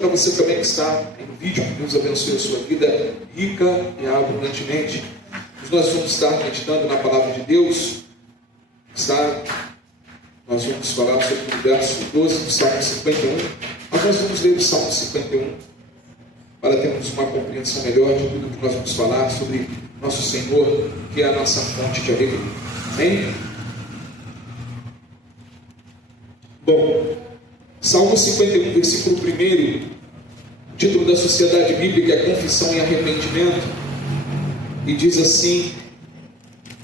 Para você também que está em vídeo, que Deus abençoe a sua vida rica e abundantemente. Nós vamos estar meditando na palavra de Deus. Nós vamos falar sobre o verso 12 do Salmo 51. Mas nós vamos ler o Salmo 51 para termos uma compreensão melhor de tudo que nós vamos falar sobre nosso Senhor, que é a nossa fonte de alegria. Amém? Bom, Salmo 51, versículo 1, o título da Sociedade Bíblica é Confissão e Arrependimento, e diz assim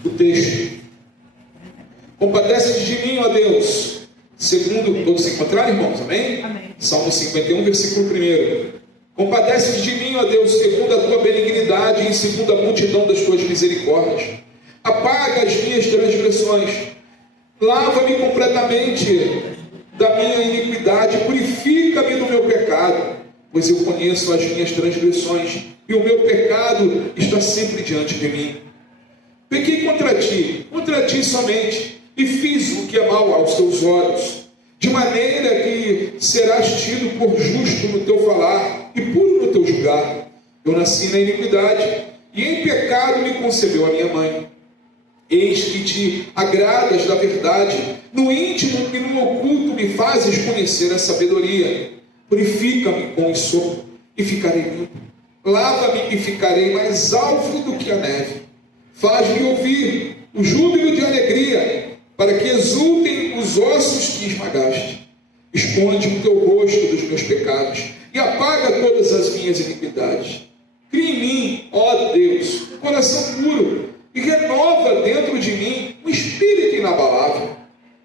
o texto: compadece-te de mim, ó Deus, segundo... Todos encontraram, irmãos? Amém? Amém. Salmo 51, versículo 1: compadece-te de mim, ó Deus, segundo a tua benignidade e segundo a multidão das tuas misericórdias. Apaga as minhas transgressões, lava-me completamente da minha iniquidade, purifica-me do meu pecado, pois eu conheço as minhas transgressões e o meu pecado está sempre diante de mim. Pequei contra ti somente, e fiz o que é mal aos teus olhos, de maneira que serás tido por justo no teu falar e puro no teu julgar. Eu nasci na iniquidade, e em pecado me concebeu a minha mãe. Eis que te agradas da verdade, no íntimo e no oculto me fazes conhecer a sabedoria. Purifica-me com sopo e ficarei limpo. Lava-me e ficarei mais alvo do que a neve. Faz-me ouvir o júbilo de alegria, para que exultem os ossos que esmagaste. Esconde o teu rosto dos meus pecados e apaga todas as minhas iniquidades. Cria em mim, ó Deus, um coração puro, e renova dentro de mim um espírito inabalável.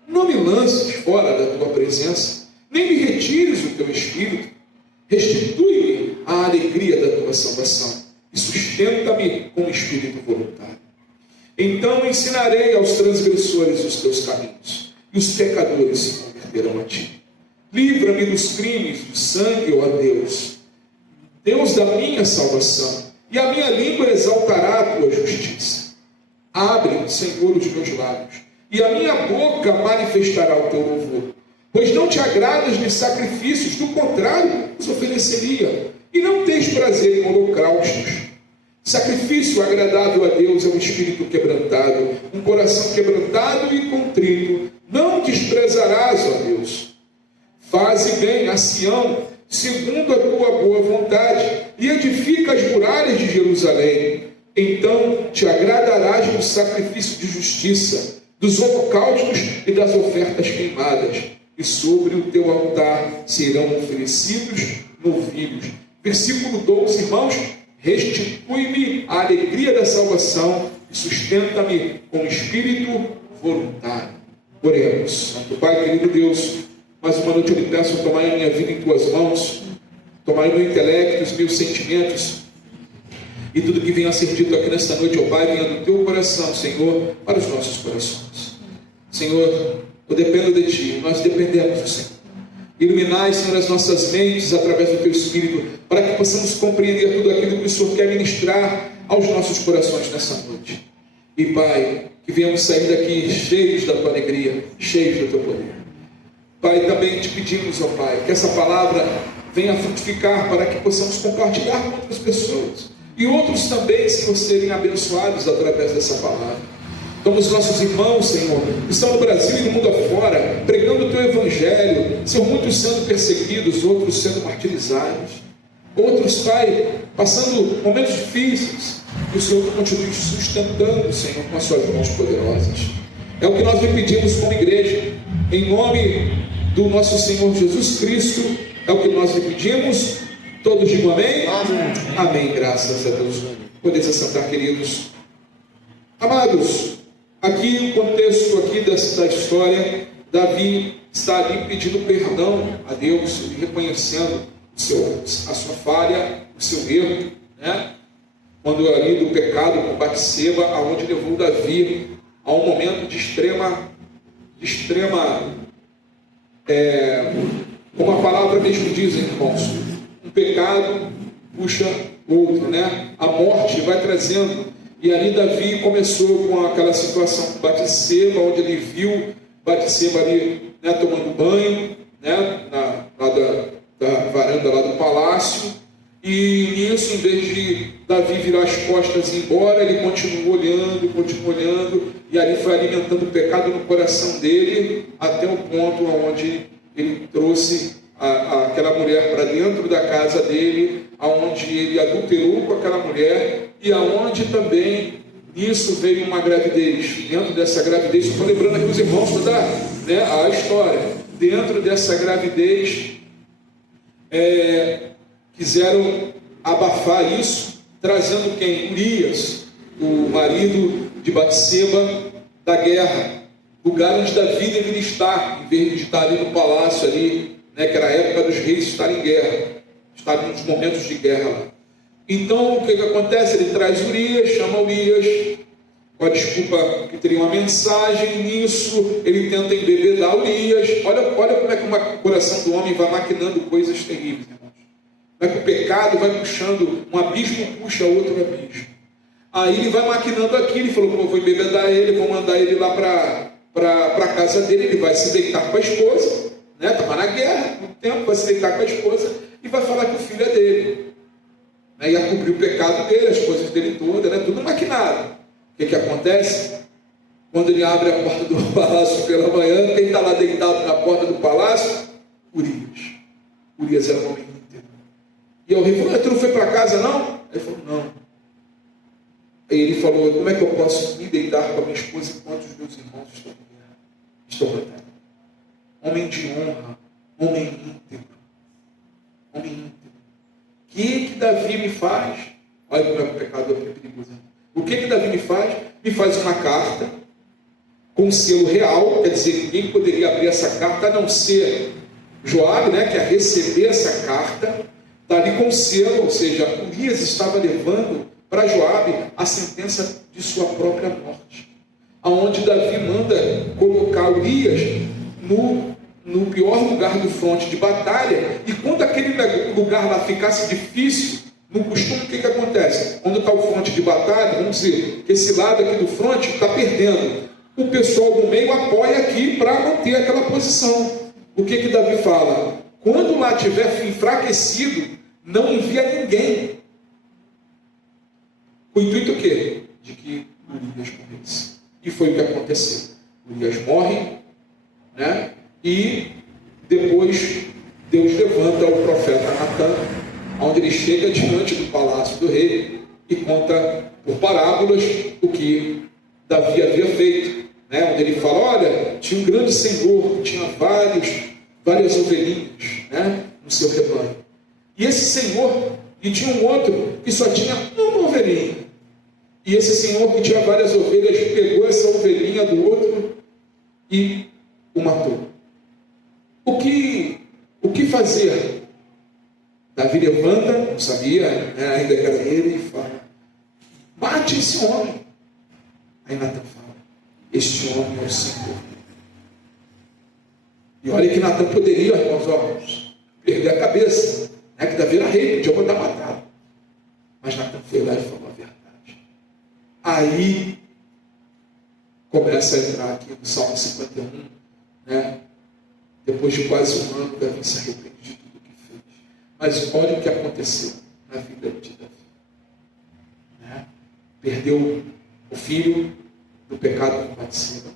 Não me lances fora da tua presença, nem me retires o teu espírito. Restitui-me a alegria da tua salvação e sustenta-me com espírito voluntário. Então ensinarei aos transgressores os teus caminhos, e os pecadores se converterão a ti. Livra-me dos crimes do sangue, ó Deus, Deus da minha salvação, e a minha língua exaltará a tua justiça. Abre, Senhor, os meus lábios, e a minha boca manifestará o teu louvor. Pois não te agradas de sacrifícios, do contrário, os ofereceria, e não tens prazer em holocaustos. Sacrifício agradável a Deus é um espírito quebrantado, um coração quebrantado e contrito. Não desprezarás, ó Deus. Faze bem a Sião, segundo a tua boa vontade, e edifica as muralhas de Jerusalém. Então te agradarás do sacrifício de justiça, dos holocaustos e das ofertas queimadas, e sobre o teu altar serão oferecidos novilhos. Versículo 12, irmãos: restitui-me a alegria da salvação e sustenta-me com espírito voluntário. Oremos. Santo Pai, querido Deus, mais uma noite eu lhe peço: tomai a minha vida em tuas mãos, tomai o meu intelecto, os meus sentimentos, e tudo que venha a ser dito aqui nesta noite, ó Pai, venha do teu coração, Senhor, para os nossos corações. Senhor, eu dependo de Ti, nós dependemos do Senhor. Iluminai, Senhor, as nossas mentes através do Teu Espírito, para que possamos compreender tudo aquilo que o Senhor quer ministrar aos nossos corações nessa noite. E, Pai, que venhamos sair daqui cheios da Tua alegria, cheios do Teu poder. Pai, também te pedimos, ó Pai, que essa palavra venha frutificar para que possamos compartilhar com outras pessoas. E outros também, Senhor, serem abençoados através dessa palavra. Então, os nossos irmãos, Senhor, que estão no Brasil e no mundo afora, pregando o Teu Evangelho, Senhor, muitos sendo perseguidos, outros sendo martirizados, outros, Pai, passando momentos difíceis, que o Senhor continue sustentando, Senhor, com as Suas mãos poderosas. É o que nós lhe pedimos como igreja, em nome do nosso Senhor Jesus Cristo, é o que nós lhe pedimos. Todos digam amém? Amém. Amém, graças a Deus. Podeis assentar, queridos. Amados, aqui o contexto aqui da história, Davi está ali pedindo perdão a Deus, reconhecendo a sua falha, o seu erro, né? Quando ali do pecado com Batseba, aonde levou Davi a um momento de extrema, como a palavra mesmo diz, irmãos, um pecado puxa outro, né? A morte vai trazendo. E ali Davi começou com aquela situação com Batseba, onde ele viu Batseba ali, né, tomando banho, né, lá da varanda lá do palácio, e nisso, em vez de Davi virar as costas e ir embora, ele continuou olhando, e ali foi alimentando o pecado no coração dele, até o ponto onde ele trouxe aquela mulher para dentro da casa dele, aonde ele adulterou com aquela mulher, e aonde também nisso veio uma gravidez. Dentro dessa gravidez, estou lembrando aqui os irmãos para dar, né, a história. Dentro dessa gravidez, quiseram abafar isso, trazendo quem? Urias, o marido de Batseba, da guerra, lugar onde Davi deveria estar, em vez de estar ali no palácio, ali, né, que era a época dos reis estar em guerra, estar nos momentos de guerra lá. Então, o que acontece? Ele traz Urias, chama Urias, com a desculpa que teria uma mensagem. Nisso, ele tenta embebedar Urias. Olha como é que o coração do homem vai maquinando coisas terríveis, irmãos. Como é que o pecado vai puxando, um abismo puxa outro abismo. Aí ele vai maquinando aqui, ele falou, vou embebedar ele, vou mandar ele lá para a casa dele, ele vai se deitar com a esposa, né? Estava na guerra, no tempo, vai se deitar com a esposa e vai falar que o filho é dele. Ia cobrir o pecado dele, as coisas dele todas, né? Tudo maquinado. O que acontece? Quando ele abre a porta do palácio pela manhã, quem está lá deitado na porta do palácio? Urias. Urias era um homem íntegro. E o rei falou, tu não foi para casa não? Ele falou, não. Aí ele falou, como é que eu posso me deitar com a minha esposa enquanto os meus irmãos estão em guerra? Estão matando. Homem de honra, homem íntegro. Homem íntegro. O que Davi me faz? Olha como é que o pecado é perigoso. O que Davi me faz? Me faz uma carta com selo real, quer dizer, ninguém poderia abrir essa carta a não ser Joabe, né, que ia receber essa carta, está ali com selo, ou seja, Urias estava levando para Joabe a sentença de sua própria morte, aonde Davi manda colocar Urias no pior lugar do fronte de batalha, e quando aquele lugar lá ficasse difícil, no costume, o que acontece? Quando está o fronte de batalha, vamos dizer que esse lado aqui do fronte está perdendo, o pessoal do meio apoia aqui para manter aquela posição. O que Davi fala? Quando lá tiver enfraquecido, não envia ninguém. O intuito o quê? De que Urias morresse. E foi o que aconteceu. Urias morre, né? E depois Deus levanta o profeta Natan, onde ele chega diante do palácio do rei e conta por parábolas o que Davi havia feito, né? Onde ele fala, olha, tinha um grande senhor que tinha várias ovelhinhas, né, no seu rebanho. E esse senhor, e tinha um outro que só tinha uma ovelhinha. E esse senhor que tinha várias ovelhas pegou essa ovelhinha do outro e o matou. O que fazer? Davi levanta, não sabia, né, ainda que era ele, e fala, mate esse homem. Aí Natan fala, este homem é o Senhor. E olha que Natan poderia, irmãos, perder a cabeça, né, que Davi era rei, podia mandar matar. Mas Natan foi lá e falou a verdade. Aí começa a entrar aqui no Salmo 51, né? Depois de quase um ano, Davi se arrepende de tudo que fez. Mas olha o que aconteceu na vida de Davi. Né? Perdeu o filho do pecado com Batseba.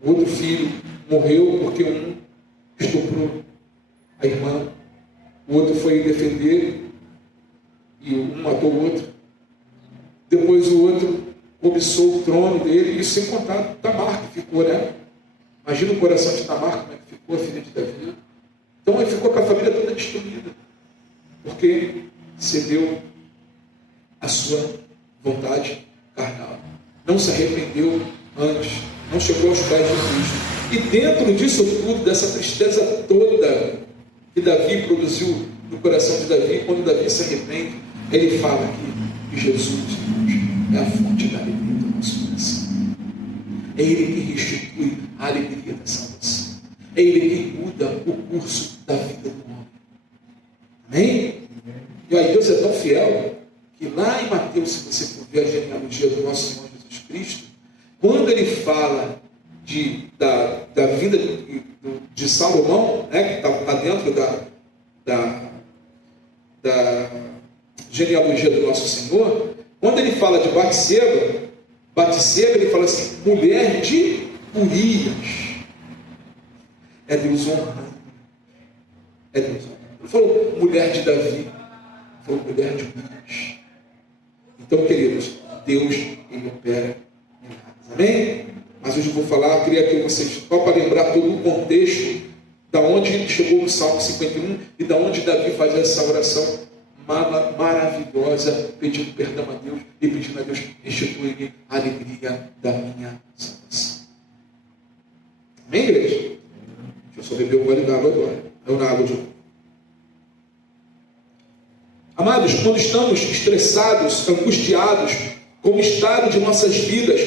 O outro filho morreu porque um estuprou a irmã. O outro foi defender e um matou o outro. Depois o outro cobiçou o trono dele, isso sem contar Tamar que ficou, né? Imagina o coração de Tamar, como é que ficou a filha de Davi. Então ele ficou com a família toda destruída, porque cedeu a sua vontade carnal. Não se arrependeu antes, não chegou aos pés de Cristo. E dentro disso tudo, dessa tristeza toda que Davi produziu no coração de Davi, quando Davi se arrepende, ele fala aqui que Jesus é a fonte da alegria do nosso coração. É Ele que restitui a alegria da salvação. É Ele que muda o curso da vida do homem. Amém? E aí Deus é tão fiel que lá em Mateus, se você for ver a genealogia do nosso Senhor Jesus Cristo, quando ele fala da vida de Salomão, né, que está dentro da genealogia do nosso Senhor, quando ele fala de Batseba, ele fala assim, mulher de Urias. É Deus honrando. É Deus honrando. Ele falou mulher de Davi. Ele falou mulher de Urias. Então, queridos, Deus, ele opera em nada. Amém? Mas hoje eu vou falar, eu queria que vocês, só para lembrar todo o contexto, da onde ele chegou no Salmo 51 e da onde Davi faz essa oração maravilhosa, pedindo perdão a Deus e pedindo a Deus, restitui-me a alegria da minha salvação. Amém, igreja? Deixa eu só beber um gole d'água agora. É na água de novo. Amados, quando estamos estressados, angustiados com o estado de nossas vidas,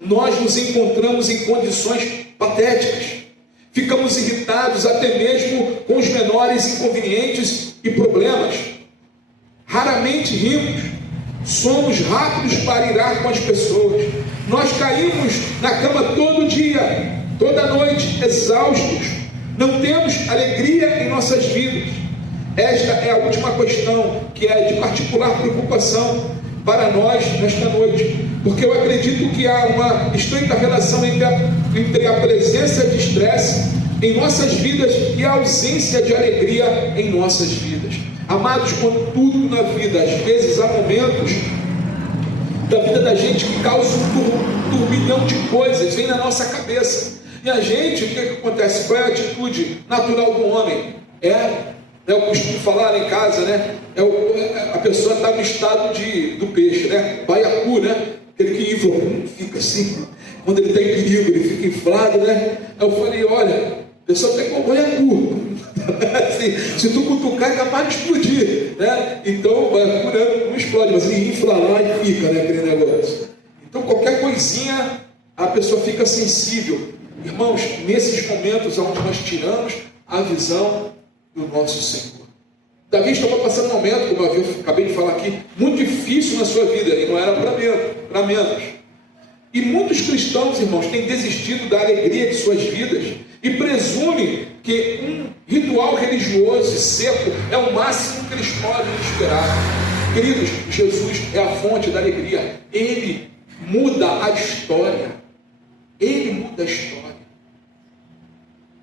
nós nos encontramos em condições patéticas. Ficamos irritados até mesmo com os menores inconvenientes e problemas. Raramente rimos. Somos rápidos para irar com as pessoas. Nós caímos na cama todo dia, toda noite, exaustos. Não temos alegria em nossas vidas. Esta é a última questão, que é de particular preocupação para nós nesta noite, porque eu acredito que há uma estreita relação entre a presença de estresse em nossas vidas e a ausência de alegria em nossas vidas. Amados, quando tudo na vida, às vezes há momentos da vida da gente que causa um turbilhão de coisas, vem na nossa cabeça, e a gente, o que acontece? Qual é a atitude natural do homem? Eu costumo falar lá em casa, né? A pessoa está no estado do peixe, né? Baiacu, né? Aquele que fica assim, quando ele está em perigo, ele fica inflado, né? Aí eu falei, olha, a pessoa está com baiacu. Assim, se tu cutucar, é capaz de explodir, né? Então o baiacu não explode, mas ele infla lá e fica, né? Aquele negócio. Então qualquer coisinha, a pessoa fica sensível. Irmãos, nesses momentos onde nós tiramos a visão do nosso Senhor. Davi estava passando um momento, como eu acabei de falar aqui, muito difícil na sua vida, e não era para menos. E muitos cristãos, irmãos, têm desistido da alegria de suas vidas e presumem que um ritual religioso e seco é o máximo que eles podem esperar. Queridos, Jesus é a fonte da alegria. Ele muda a história. Ele muda a história.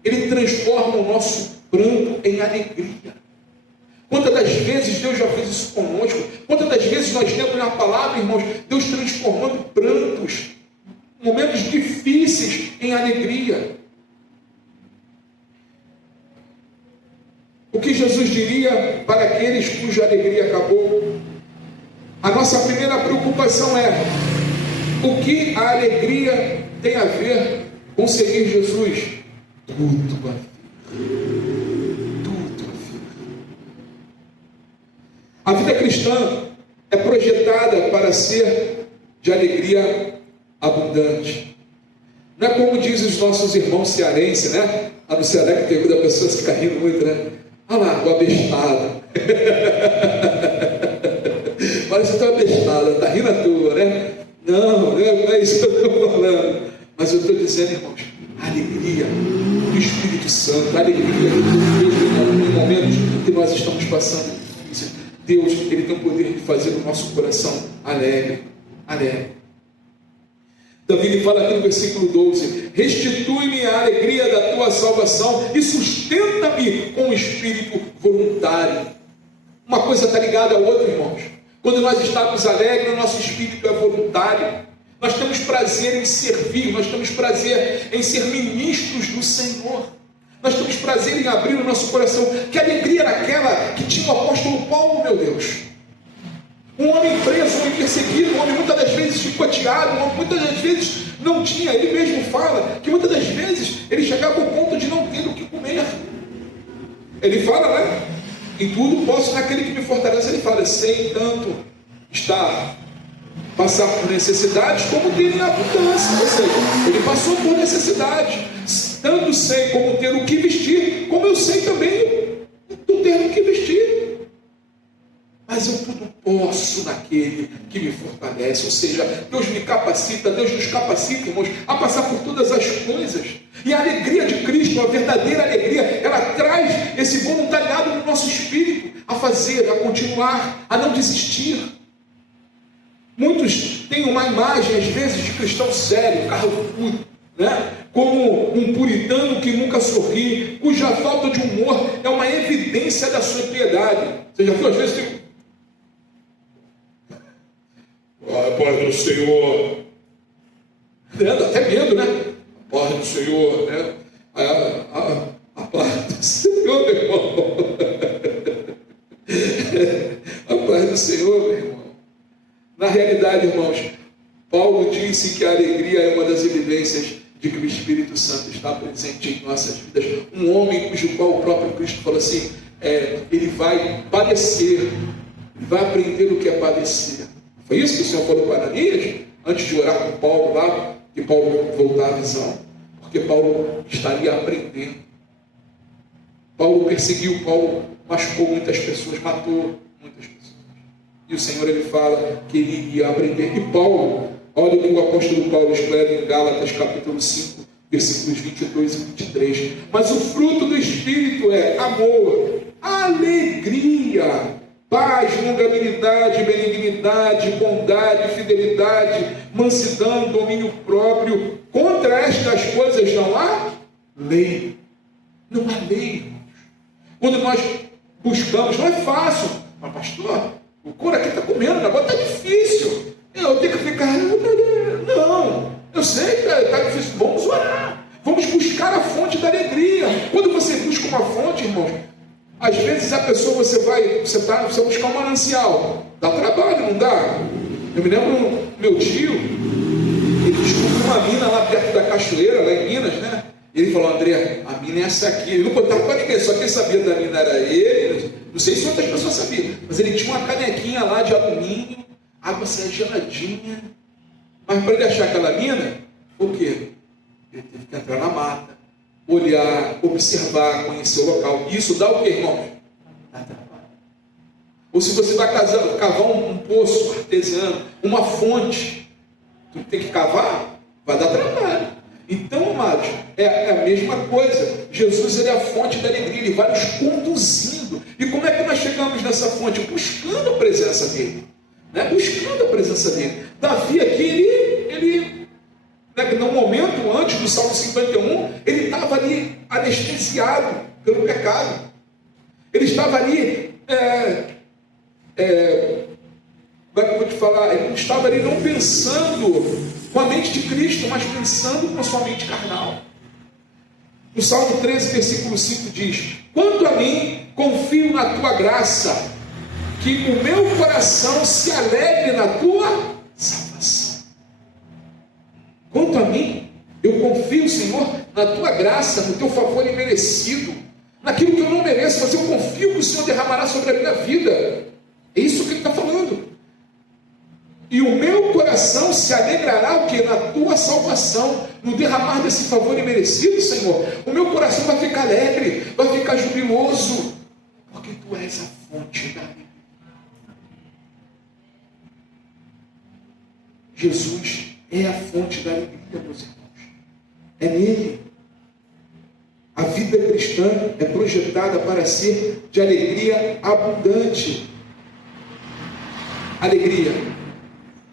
Ele transforma o nosso pranto em alegria. Quantas das vezes Deus já fez isso conosco? Quantas das vezes nós lemos na palavra, irmãos, Deus transformando prantos, momentos difíceis em alegria. O que Jesus diria para aqueles cuja alegria acabou? A nossa primeira preocupação é: o que a alegria tem a ver com seguir Jesus? Tudo a ver. A vida cristã é projetada para ser de alegria abundante. Não é como dizem os nossos irmãos cearenses, né? A no Ceará que tem muita pessoa que fica rindo muito, né? Olha lá, o abestado. Olha, você está abestado, está rindo à toa, né? Não é isso que eu estou falando. Mas eu estou dizendo, irmãos, a alegria do Espírito Santo, a alegria do Deus em momentos que nós estamos passando. Deus, Ele tem o poder de fazer o nosso coração alegre. Davi ele fala aqui no versículo 12: restitui-me a alegria da tua salvação e sustenta-me com o espírito voluntário. Uma coisa está ligada à outra, irmãos. Quando nós estamos alegres, o nosso espírito é voluntário. Nós temos prazer em servir, nós temos prazer em ser ministros do Senhor. Nós temos prazer em abrir o nosso coração. Que alegria era aquela que tinha o apóstolo Paulo, meu Deus. Um homem preso, um homem perseguido, um homem muitas das vezes chicoteado, um homem muitas das vezes não tinha. Ele mesmo fala que muitas das vezes ele chegava ao ponto de não ter o que comer. Ele fala, né? Em tudo posso naquele que me fortalece. Ele fala, sem tanto passar por necessidades como ter em abundância. Ou seja, ele passou por necessidade. Tanto sei como ter o que vestir, como eu sei também do ter o que vestir. Mas eu tudo posso naquele que me fortalece. Ou seja, Deus me capacita, Deus nos capacita, irmãos, a passar por todas as coisas. E a alegria de Cristo, a verdadeira alegria, ela traz esse voluntariado no nosso espírito, a fazer, a continuar, a não desistir. Muitos têm uma imagem, às vezes, de cristão sério, carrancudo, né? Como um puritano que nunca sorri, cuja falta de humor é uma evidência da sua impiedade. Você já viu, às vezes, tem... A paz do Senhor. Dá até medo, né? A paz do Senhor, né? A paz do Senhor, meu irmão. A paz do Senhor, meu irmão. Na realidade, irmãos, Paulo disse que a alegria é uma das evidências de que o Espírito Santo está presente em nossas vidas. Um homem cujo qual o próprio Cristo falou assim, ele vai padecer, ele vai aprender o que é padecer. Foi isso que o Senhor falou para Ananias, antes de orar com Paulo lá, que Paulo voltar à visão. Porque Paulo estaria aprendendo. Paulo perseguiu, Paulo machucou muitas pessoas, matou muitas pessoas. E o Senhor, ele fala que ele iria aprender. E Paulo, olha o que o apóstolo Paulo escreve em Gálatas capítulo 5, versículos 22 e 23. Mas o fruto do Espírito é amor, alegria, paz, longanimidade, benignidade, bondade, fidelidade, mansidão, domínio próprio. Contra estas coisas não há lei. Não há lei, irmãos. Quando nós buscamos, não é fácil. Mas, pastor, o couro aqui está comendo, o negócio está difícil. Eu tenho que ficar... Não, eu sei que está difícil. Vamos orar. Vamos buscar a fonte da alegria. Quando você busca uma fonte, irmãos, às vezes a pessoa, você vai buscar um manancial. Dá trabalho, não dá? Eu me lembro, meu tio, ele descobriu uma mina lá perto da cachoeira, lá em Minas, né? Ele falou, André, a mina é essa aqui. Ele não contava para ninguém, só quem sabia da mina era ele. Não sei se outras pessoas sabiam, mas ele tinha uma canequinha lá de alumínio, água saia geladinha. Mas para ele achar aquela mina, o quê? Ele teve que entrar na mata, olhar, observar, conhecer o local. Isso dá o quê, irmão? Dá trabalho. Ou se você vai cavar um poço artesiano, uma fonte, tu tem que cavar, vai dar trabalho. Então, amados, é a mesma coisa. Jesus, ele é a fonte da alegria, ele vai nos conduzindo. E como é que nós chegamos nessa fonte? Buscando a presença dele, né? Buscando a presença dele. Davi aqui, ele no momento antes do Salmo 51, ele estava ali anestesiado pelo pecado. Ele estava ali, como é que eu vou te falar? Ele não estava ali não pensando com a mente de Cristo, mas pensando com a sua mente carnal. No Salmo 13, versículo 5 diz: quanto a mim, confio na tua graça, que o meu coração se alegre na tua salvação. Quanto a mim, eu confio, Senhor, na tua graça, no teu favor imerecido, naquilo que eu não mereço, mas eu confio que o Senhor derramará sobre a minha vida. É isso que ele está falando. E o meu coração se alegrará o quê? Na tua salvação, no derramar desse favor imerecido, Senhor. O meu coração vai ficar alegre, vai ficar jubiloso, porque tu és a fonte da alegria. Jesus é a fonte da alegria, meus irmãos. É nele. A vida cristã é projetada para ser de alegria abundante. Alegria,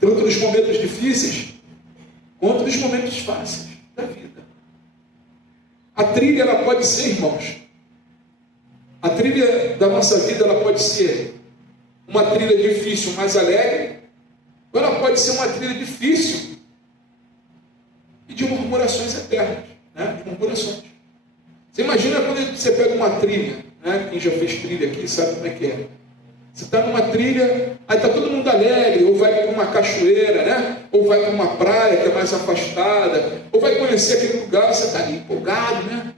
tanto nos momentos difíceis, quanto nos momentos fáceis da vida. A trilha, ela pode ser, irmãos, a trilha da nossa vida, ela pode ser uma trilha difícil, mas alegre, ou ela pode ser uma trilha difícil e de murmurações eternas, né? De murmurações. Você imagina quando você pega uma trilha, né? Quem já fez trilha aqui sabe como é que é. Você está numa trilha, aí está todo mundo alegre, ou vai para uma cachoeira, né? Ou vai para uma praia que é mais afastada, ou vai conhecer aquele lugar, você está ali empolgado, né?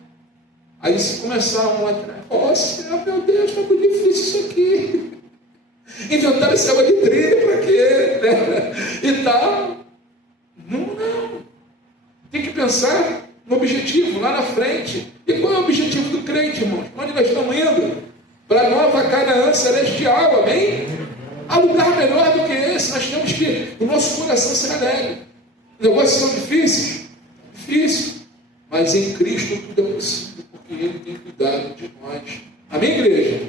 Aí se começar uma, meu Deus, está muito difícil isso aqui. Inventaram esse negócio de trilha para quê? Né? E tal. Não. Tem que pensar no objetivo, lá na frente. E qual é o objetivo do crente, irmãos? Onde nós estamos indo? Para a nova Canaã celestial, amém? Há lugar melhor do que esse. Nós temos que o nosso coração ser alegre. Os negócios são difíceis? Difícil. Mas em Cristo tudo é possível, porque Ele tem cuidado de nós. Amém, igreja?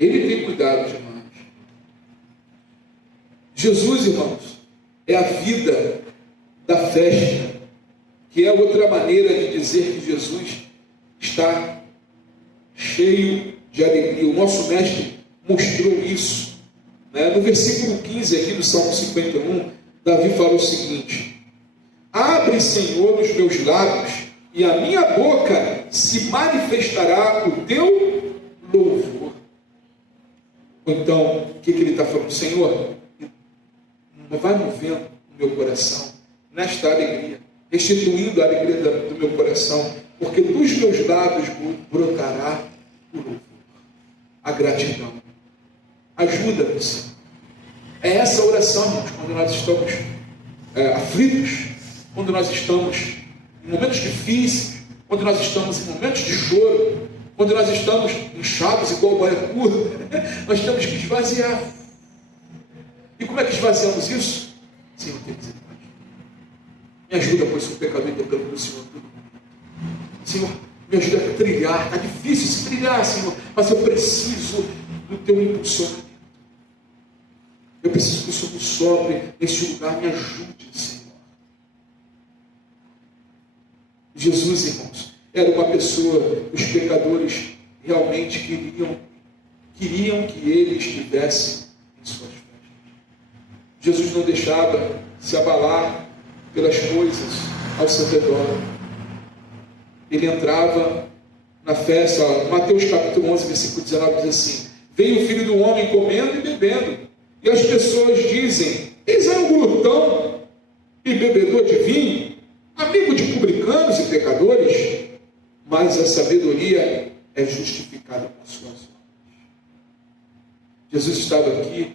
Ele tem cuidado de nós. Jesus, irmãos, é a vida da festa, que é outra maneira de dizer que Jesus está cheio de alegria. O nosso mestre mostrou isso, né? No versículo 15 aqui do Salmo 51, Davi fala o seguinte: abre, Senhor, os meus lábios, e a minha boca se manifestará o teu louvor. Então, o que ele está falando? Senhor, vai movendo o meu coração nesta alegria, restituindo a alegria do meu coração, porque dos meus lábios brotará o louvor, a gratidão. Ajuda-nos, Senhor. É essa oração, irmãos, quando nós estamos aflitos, quando nós estamos em momentos difíceis, quando nós estamos em momentos de choro, quando nós estamos inchados igual boia curta, nós temos que esvaziar. E como é que esvaziamos isso? Senhor, tem misericórdia. Me ajuda, pois sou pecador e dependo do Senhor. Senhor, me ajuda a trilhar. Está difícil se trilhar, Senhor, mas eu preciso do teu impulsionamento. Eu preciso que o Senhor me sobre nesse lugar, me ajude, Senhor. Jesus, irmãos, era uma pessoa, os pecadores realmente queriam que ele estivesse em suas festas. Jesus não deixava se abalar pelas coisas ao seu redor. Ele entrava na festa. Mateus capítulo 11, versículo 19 diz assim: veio o Filho do Homem comendo e bebendo, e as pessoas dizem: eis aí um glutão e bebedor de vinho, amigo de publicanos e pecadores. Mas a sabedoria é justificada por suas obras. Jesus estava aqui.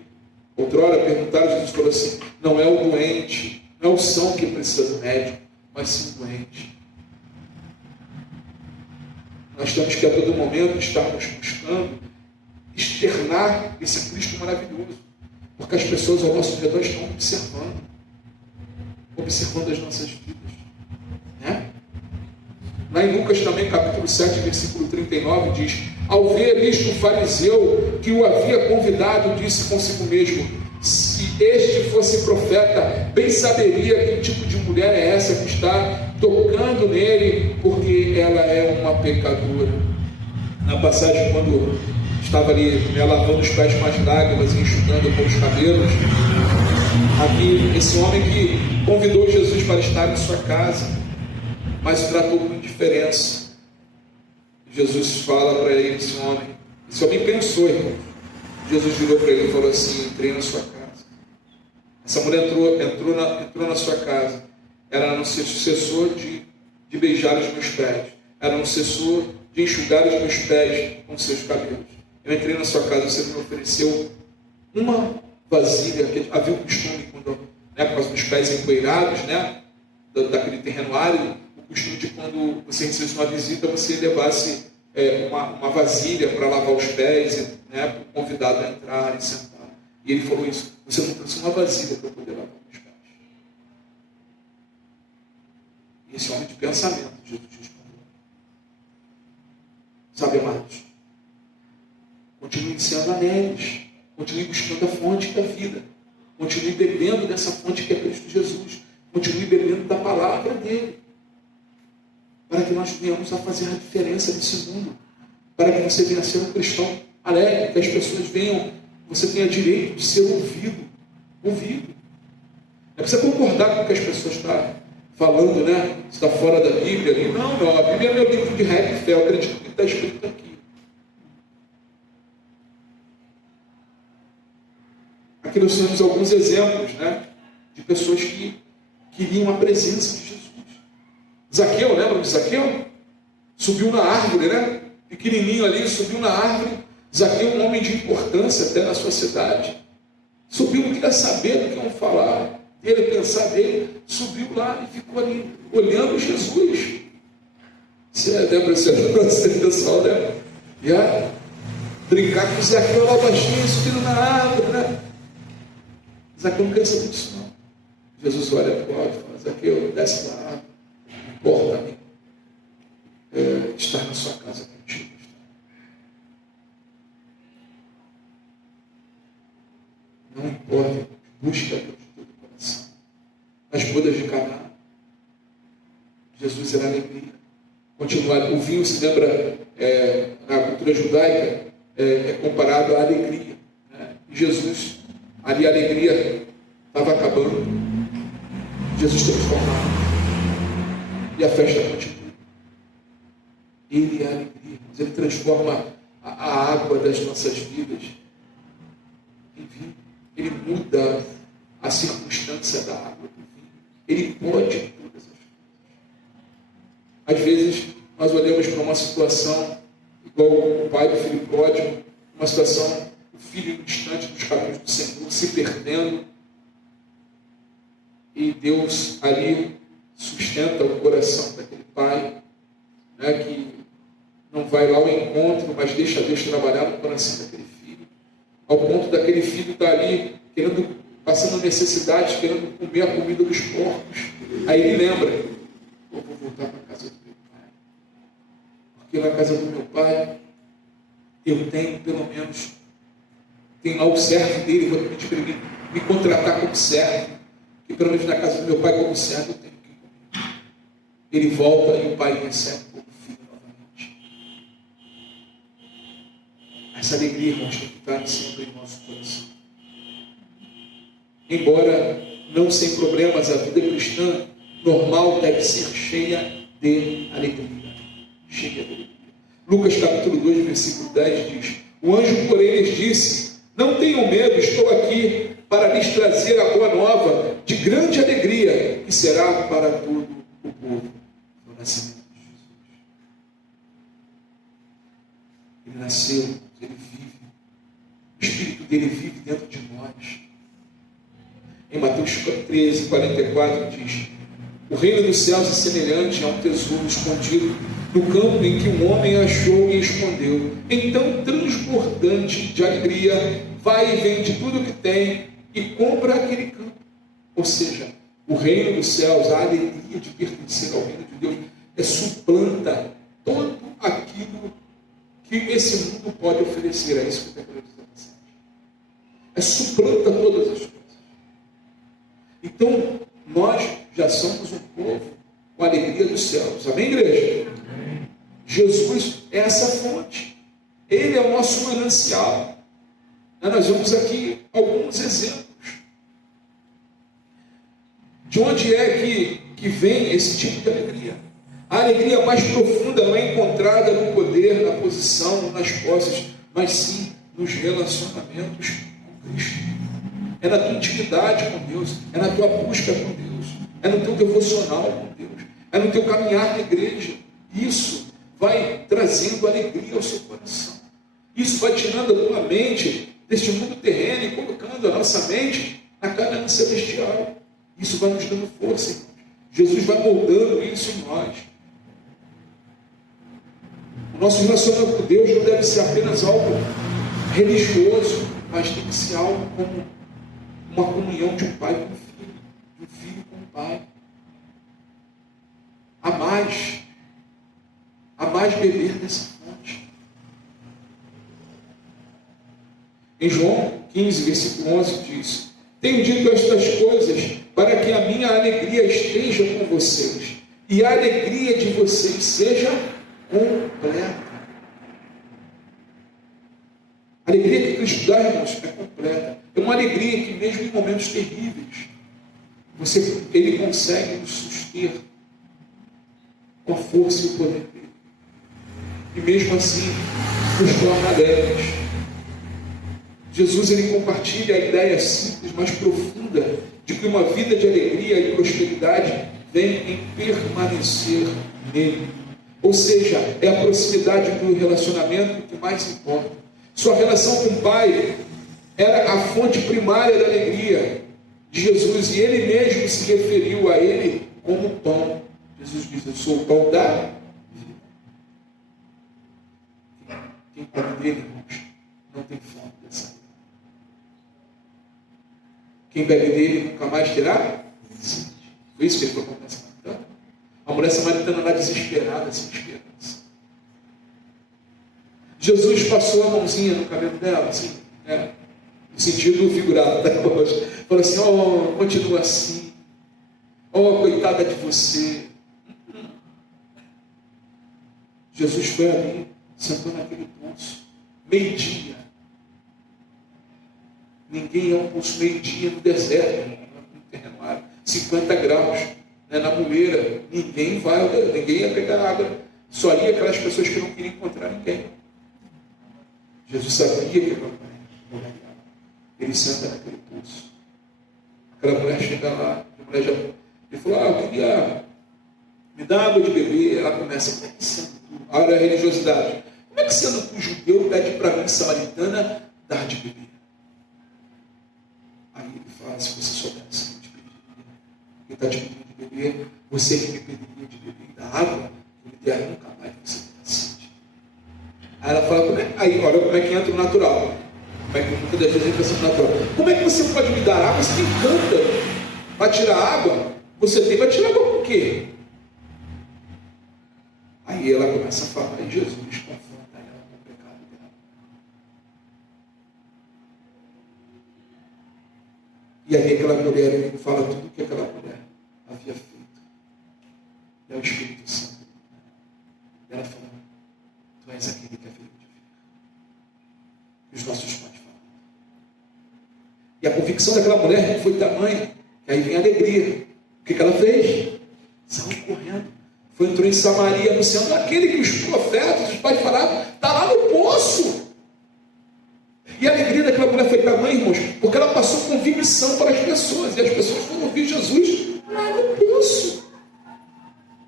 Outrora perguntaram, Jesus falou assim: não é o doente, não é o são que precisa do médico, mas sim o doente. Nós temos que a todo momento estarmos buscando externar esse Cristo maravilhoso, porque as pessoas ao nosso redor estão observando as nossas vidas, né? Lá em Lucas também, capítulo 7, versículo 39, diz: ao ver isto, o fariseu que o havia convidado disse consigo mesmo: se este fosse profeta, bem saberia que tipo de mulher é essa que está tocando nele, porque ela é uma pecadora. Na passagem, quando estava ali lavando os pés com as lágrimas e enxugando com os cabelos, havia esse homem que convidou Jesus para estar em sua casa, mas o tratou com indiferença. Jesus fala para ele, esse homem pensou, irmão. Jesus virou para ele e falou assim: entrei na sua casa. Essa mulher entrou na sua casa. Ela não se cessou de beijar os meus pés. Ela não cessou de enxugar os meus pés com seus cabelos. Eu entrei na sua casa, você me ofereceu uma vasilha. Havia o costume, quando, né, por causa dos pés empoeirados, né, daquele terreno árido, o costume de quando você recebesse uma visita, você levasse uma vasilha para lavar os pés, né, para o convidado a entrar e sentar. E ele falou isso: você não trouxe uma vasilha para poder lavar os pés. E esse homem de pensamento, Jesus respondeu: sabe, amados, continue sendo anéis, continue buscando a fonte da vida, continue bebendo dessa fonte que é Cristo Jesus, continue bebendo da palavra dele, para que nós venhamos a fazer a diferença nesse mundo, para que você venha a ser um cristão alegre, que as pessoas venham, você tenha direito de ser ouvido. É preciso concordar com o que as pessoas estão falando, né? Se está fora da Bíblia ali. Não, a Bíblia é meu livro de regra e fé, eu acredito no que está escrito aqui. Aqui nós temos alguns exemplos, né, de pessoas que queriam a presença de Jesus. Zaqueu, lembra de Zaqueu? Subiu na árvore, né? Pequenininho ali, subiu na árvore. Zaqueu, um homem de importância até na sua cidade. Subiu, não queria saber do que iam falar dele, pensar dele. Subiu lá e ficou ali, olhando Jesus. Você lembra, você pessoal, né? Ia brincar com Zaqueu lá baixinho, subindo na árvore, né? Zaqueu não quer saber disso, não. Jesus olha para o alto e fala: Zaqueu, desce da árvore. Importa-me estar na sua casa contigo. Jesus era alegria. Continuar, o vinho se lembra, na cultura judaica, é comparado à alegria. Né? E Jesus, ali a alegria estava acabando. Jesus transformava. E a festa continua. Ele é a alegria. Ele transforma a água das nossas vidas em vinho. Ele muda a circunstância da água do vinho. Ele pode todas as coisas. Às vezes, nós olhamos para uma situação igual o pai do filho pródigo, uma situação, o filho distante dos caminhos do Senhor, se perdendo, e Deus ali sustenta o coração daquele pai, né, que não vai lá ao encontro, mas deixa Deus trabalhar no coração daquele filho, ao ponto daquele filho estar ali, passando necessidade, querendo comer a comida dos porcos. Aí ele lembra, eu vou voltar para a casa do meu pai, porque na casa do meu pai, eu tenho pelo menos, tem lá o servo dele, vou pedir para ele me contratar como servo, que pelo menos na casa do meu pai, como servo, eu tenho que comer. Ele volta e o pai recebe como filho novamente. Essa alegria, irmãos, tem que estar sempre em nosso coração. Embora não sem problemas, a vida cristã normal deve ser cheia de alegria. Cheia de alegria. Lucas capítulo 2, versículo 10 diz: o anjo, porém, lhes disse: não tenham medo, estou aqui para lhes trazer a boa nova de grande alegria, que será para todo o povo. O nascimento de Jesus. Ele nasceu, ele vive. O Espírito dele vive dentro de nós. Em Mateus 13, 44 diz: o reino dos céus é semelhante a um tesouro escondido no campo em que um homem achou e escondeu. Então, transbordante de alegria, vai e vende tudo o que tem e compra aquele campo. Ou seja, o reino dos céus, a alegria de pertencer ao reino de Deus, suplanta todo aquilo que esse mundo pode oferecer. É isso que eu quero dizer. Suplanta todas as coisas. Então, nós já somos um povo com a alegria dos céus. Amém, igreja? Amém. Jesus é essa fonte. Ele é o nosso manancial. Nós vemos aqui alguns exemplos. De onde é que vem esse tipo de alegria? A alegria mais profunda não é encontrada no poder, na posição, nas posses, mas sim nos relacionamentos com Cristo. É na tua intimidade com Deus, é na tua busca com Deus, é no teu devocional com Deus, é no teu caminhar na igreja. Isso vai trazendo alegria ao seu coração. Isso vai tirando a tua mente deste mundo terreno e colocando a nossa mente na Canaã celestial. Isso vai nos dando força, irmãos. Jesus vai moldando isso em nós. O nosso relacionamento com Deus não deve ser apenas algo religioso, mas tem que ser algo como uma comunhão de um pai com um filho, de um filho com um pai. A mais beber dessa fonte. Em João 15, versículo 11 diz: tenho dito estas coisas para que a minha alegria esteja com vocês e a alegria de vocês seja completa. A alegria que Cristo dá, irmãos, é completa. É uma alegria que mesmo em momentos terríveis, Ele consegue nos suster com a força e o poder dele. E mesmo assim, nos torna alegres. Jesus, ele compartilha a ideia simples, mas profunda, de que uma vida de alegria e prosperidade vem em permanecer nele. Ou seja, é a proximidade do relacionamento que mais importa. Sua relação com o Pai era a fonte primária da alegria de Jesus, e ele mesmo se referiu a ele como pão. Jesus diz: eu sou o pão da vida. Quem come dele, irmãos, não tem fome dessa vida. Quem bebe dele nunca mais terá sede. Foi isso que ele falou com a samaritana. A mulher samaritana lá desesperada, sem esperança. Jesus passou a mãozinha no cabelo dela, assim, no sentido figurado da coisa. Falou assim: oh, continua assim. Oh, coitada de você. Jesus foi ali, sentou naquele poço, meio-dia. Ninguém ia ao poço meio-dia no deserto, no terreno árido, 50 graus, né, na muleira. Ninguém ia pegar água. Só ia aquelas pessoas que não queriam encontrar ninguém. Jesus sabia que aquela mulher ia. Ele senta naquele poço. Aquela mulher chega lá, ele falou, eu queria me dar água de beber. Ela começa, como é que sendo tu? Olha a religiosidade. Como é que sendo tu judeu pede para mim, samaritana, dar de beber? Aí ele fala, se você soubesse que eu te pediria, que está te pedindo de beber, você que me pediria de beber da água, que me der nunca mais você terá sede. Aí ela fala, aí olha como é que entra o natural. Como é que muitas das vezes entra o natural. Como é que você pode me dar água? Você tem canta para tirar água? Você tem para tirar água por quê? Aí ela começa a falar, e Jesus confronta ela com o pecado dela. E aí aquela mulher fala tudo o que aquela mulher havia feito. E é o Espírito Santo. Ela fala, tu és aquele que é filho de Deus. E os nossos pais falam. E a convicção daquela mulher foi tamanha, que aí vem a alegria. O que ela fez? Saiu correndo. Entrou em Samaria, anunciando aquele que os profetas, os pais falavam, está lá no poço. E a alegria daquela mulher foi tamanha, irmãos, porque ela passou convicção para as pessoas, e as pessoas foram ouvir Jesus lá no poço.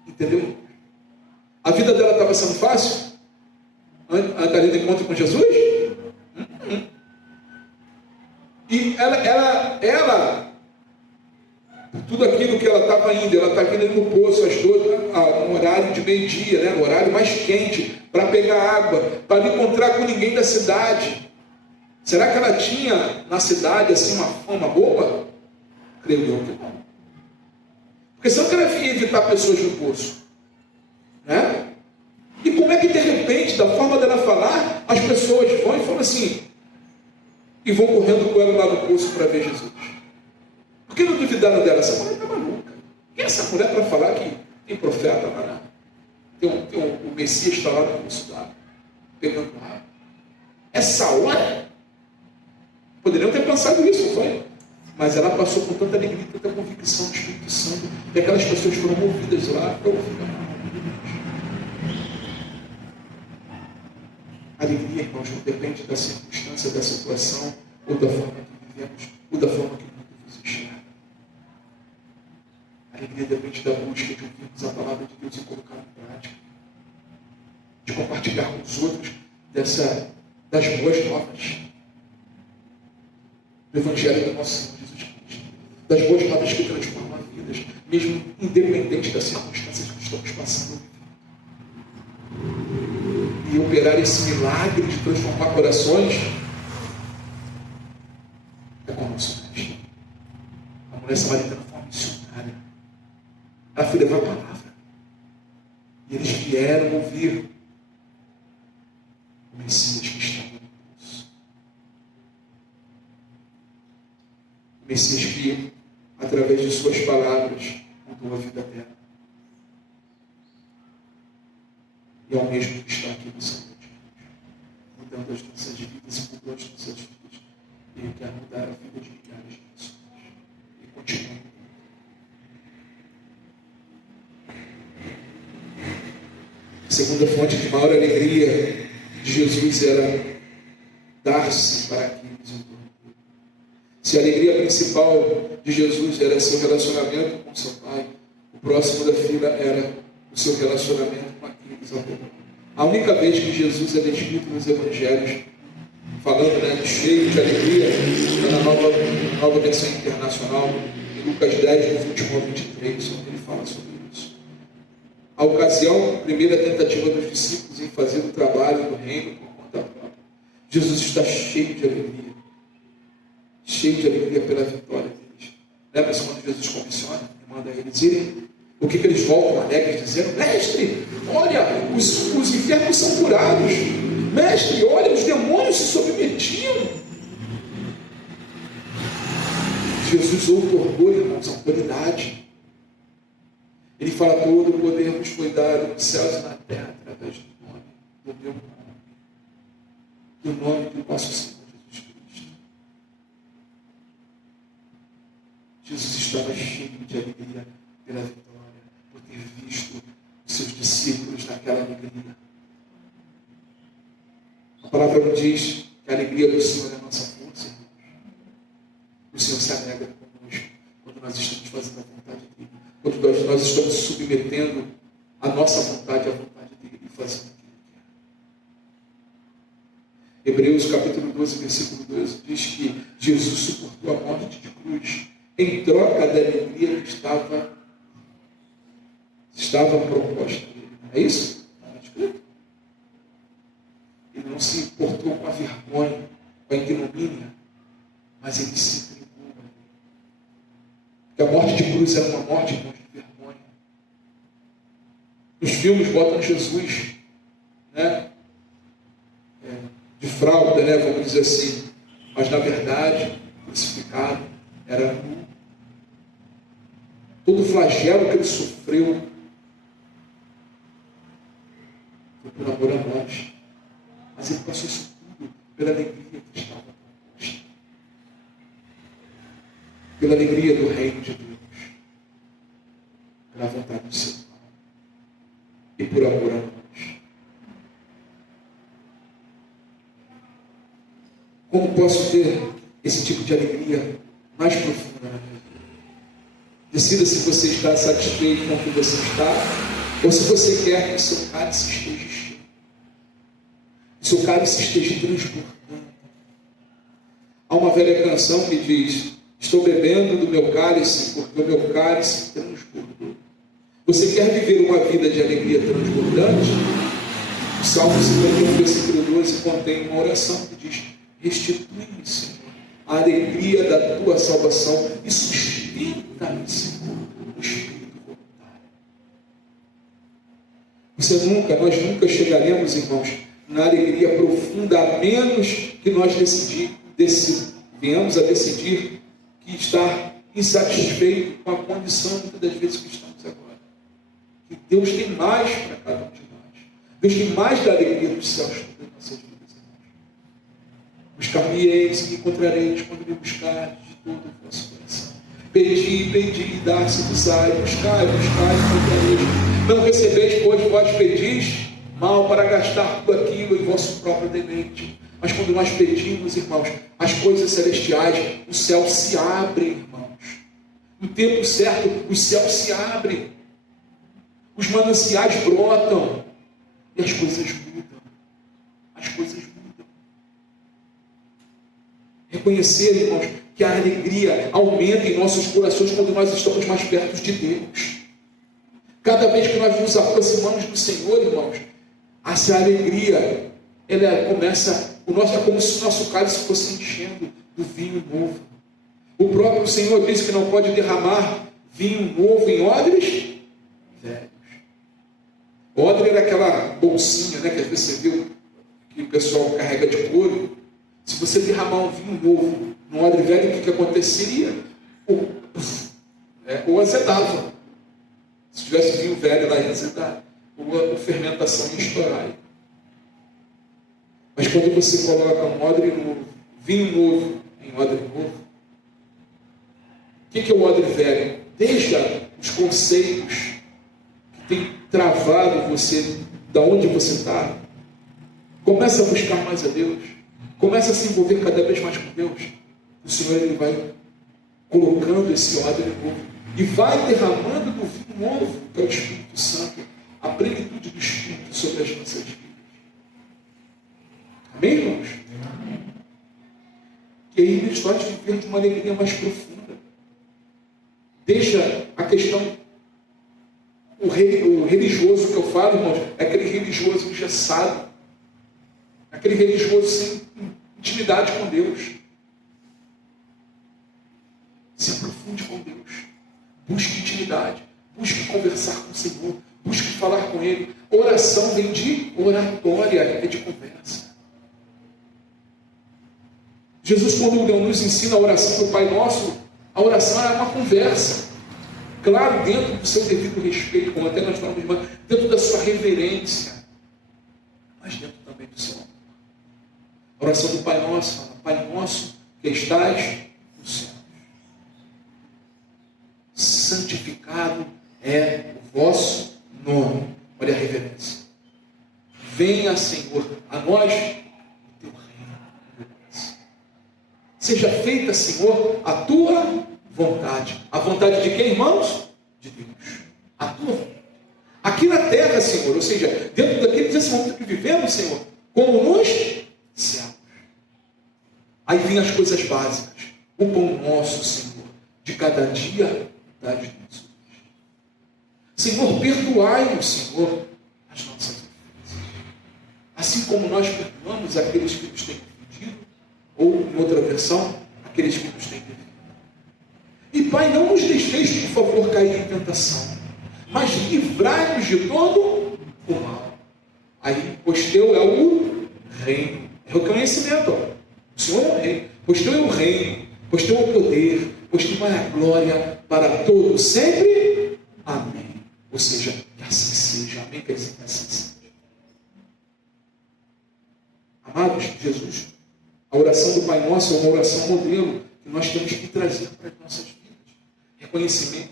Entendeu? A vida dela estava sendo fácil? Andaria de encontro com Jesus? E ela tudo aquilo que ela estava indo, ela está indo no poço, no horário de meio-dia, né, no horário mais quente, para pegar água, para não encontrar com ninguém da cidade. Será que ela tinha na cidade assim uma fama boa? Creio eu que não. Porque senão que ela ia evitar pessoas no poço. Né? E como é que de repente, da forma dela falar, as pessoas vão e falam assim, e vão correndo com ela lá no poço para ver Jesus? Por que não duvidaram dela? Essa mulher está maluca. Quem é essa mulher para falar que tem profeta lá? O Messias está lá no poço d'água, pegando água. Essa hora, poderiam ter pensado isso, não foi? Mas ela passou com tanta alegria, tanta convicção do Espírito Santo, e aquelas pessoas foram movidas lá para ouvir a palavra de Deus. A alegria, irmãos, não depende da circunstância, da situação, ou da forma que vivemos, ou da forma que vivemos enxergar. A alegria depende da busca de ouvirmos a palavra de Deus e colocar em prática, de compartilhar com os outros das boas novas do Evangelho do nosso Senhor Jesus Cristo, das boas novas que transformam vidas, mesmo independente das circunstâncias que estamos passando. E operar esse milagre de transformar corações é com o nosso mestre. A mulher samaritana foi uma missionária. Ela foi levar a palavra. E eles vieram ouvir o Messias que estava no poço. O Messias que, através de suas palavras, mudou a vida dela. E é o mesmo que está aqui no Senhor de Deus, mudando as nossas vidas e mudando as nossas vidas. Ele quer mudar a vida de milhares de pessoas. E continua. A segunda fonte de maior alegria de Jesus era dar-se para aqueles em torno dele. Se a alegria principal de Jesus era seu relacionamento com seu Pai, o próximo da fila era o seu relacionamento com aqueles ao redor. A única vez que Jesus é descrito nos Evangelhos, falando, né, cheio de alegria, na nova versão internacional, em Lucas 10, do 21 ao 23, onde ele fala sobre isso. A ocasião, a primeira tentativa dos discípulos em fazer o trabalho do reino por conta própria. Jesus está cheio de alegria pela vitória deles. Lembra-se quando Jesus comissiona e manda eles irem? O que eles voltam alegres dizendo? Mestre, olha, os enfermos são curados. Mestre, olha, os demônios se submetiam. Jesus outorgou, irmãos, a autoridade. Ele fala, todo o poder nos foi dado nos céus e na terra através do Pai. meu nome, do nome do nosso Senhor Jesus Cristo. Jesus estava cheio de alegria pela vitória, por ter visto os seus discípulos naquela alegria. A palavra nos diz que a alegria do Senhor é a nossa força, irmãos. O Senhor se alegra conosco quando nós estamos fazendo a vontade dele, quando nós estamos submetendo a nossa vontade à vontade dele e fazendo o que ele quer. Hebreus capítulo 12, versículo 12 diz que Jesus suportou a morte de cruz em troca da alegria que estava proposta a ele. É isso? Está escrito? Ele não se importou com a vergonha, com a ignomínia, mas ele se entregou. Porque a morte de cruz era uma morte, irmãos, de vergonha. Nos filmes botam Jesus, né, de fralda, né, vamos dizer assim, mas na verdade, crucificado, era nu. Todo o flagelo que ele sofreu foi por amor a nós. Mas ele passou isso tudo pela alegria que estava proposta. Pela alegria do reino de Deus. Pela vontade do seu Pai. E por amor a nós. Como posso ter esse tipo de alegria mais profunda na minha vida? Decida se você está satisfeito com o que você está, ou se você quer que o seu cálice esteja cheio. Que o seu cálice esteja transbordando. Há uma velha canção que diz: estou bebendo do meu cálice, porque o meu cálice transbordou. Você quer viver uma vida de alegria transbordante? O Salmo 51, versículo 12, contém uma oração que diz: restitui-me, Senhor, a alegria da tua salvação e sustenta-me, Senhor, no espírito voluntário. Nós nunca chegaremos, irmãos, na alegria profunda, a menos que nós venhamos a decidir que estar insatisfeito com a condição, muitas das vezes, que estamos agora. Que Deus tem mais para cada um de nós. Deus tem mais da alegria dos céus sobre as nossas vidas. Buscar-me-eis e encontrareis quando me buscar de todo o vosso coração. Pedi, e dar-se-vos-á, buscai, e encontrareis. Não recebeis, pois vós pedis mal para gastar tudo aquilo em vosso próprio deleite. Mas quando nós pedimos, irmãos, as coisas celestiais, o céu se abre, irmãos. No tempo certo, os céus se abrem. Os mananciais brotam. E as coisas mudam. As coisas mudam. Reconhecer, irmãos, que a alegria aumenta em nossos corações quando nós estamos mais perto de Deus. Cada vez que nós nos aproximamos do Senhor, irmãos, essa alegria, ela começa, é como se o nosso cálice fosse enchendo do vinho novo. O próprio Senhor disse que não pode derramar vinho novo em odres velhos. Odre era aquela bolsinha, né, que às vezes você viu que o pessoal carrega de couro. Se você derramar um vinho novo num odre velho, o que aconteceria? Ou azedava. Se tivesse vinho velho lá, ia azedar. Ou a fermentação ia estourar. Mas quando você coloca um odre novo, vinho novo em odre novo, o que é o odre velho? Deixa os conceitos que tem travado você, da onde você está. Começa a buscar mais a Deus. Começa a se envolver cada vez mais com Deus. O Senhor, ele vai colocando esse odre novo e vai derramando do vinho novo, que é o Espírito Santo, a plenitude do Espírito sobre as nossas vidas. Amém, irmãos? Amém. E aí nos faz viver de uma alegria mais profunda. Deixa a questão, o religioso que eu falo, irmãos, é aquele religioso engessado, aquele religioso sem intimidade com Deus. Se aprofunde com Deus. Busque intimidade. Busque conversar com o Senhor. Busque falar com Ele. Oração vem de oratória, é de conversa. Jesus, quando nos ensina a oração do Pai Nosso, a oração é uma conversa. Claro, dentro do seu devido respeito, como até nós falamos, dentro da sua reverência, mas dentro A oração do Pai Nosso fala: Pai Nosso que estás no céu, santificado é o vosso nome. Olha a reverência. Venha, Senhor, a nós o teu reino, meu coração. Seja feita, Senhor, a tua vontade. A vontade de quem, irmãos? De Deus. A tua vontade. Aqui na terra, Senhor, ou seja, dentro desse momento que vivemos, Senhor, como nos céus. Aí vem as coisas básicas. O pão nosso, Senhor, de cada dia, dá-nos hoje. Senhor, perdoai-nos, Senhor, as nossas ofensas. Assim como nós perdoamos aqueles que nos têm ofendido, ou, em outra versão, aqueles que nos têm devido. E, Pai, não nos deixeis, por favor, cair em tentação, mas livrai-nos de todo o mal. Aí, pois teu é o reino. É o conhecimento. O Senhor é o rei. Pois teu é o reino. Pois teu é o poder. Pois teu é a glória para todos sempre. Amém. Ou seja, que assim seja. Amém. Quer dizer que assim seja. Amados, Jesus, a oração do Pai Nosso é uma oração modelo que nós temos que trazer para as nossas vidas.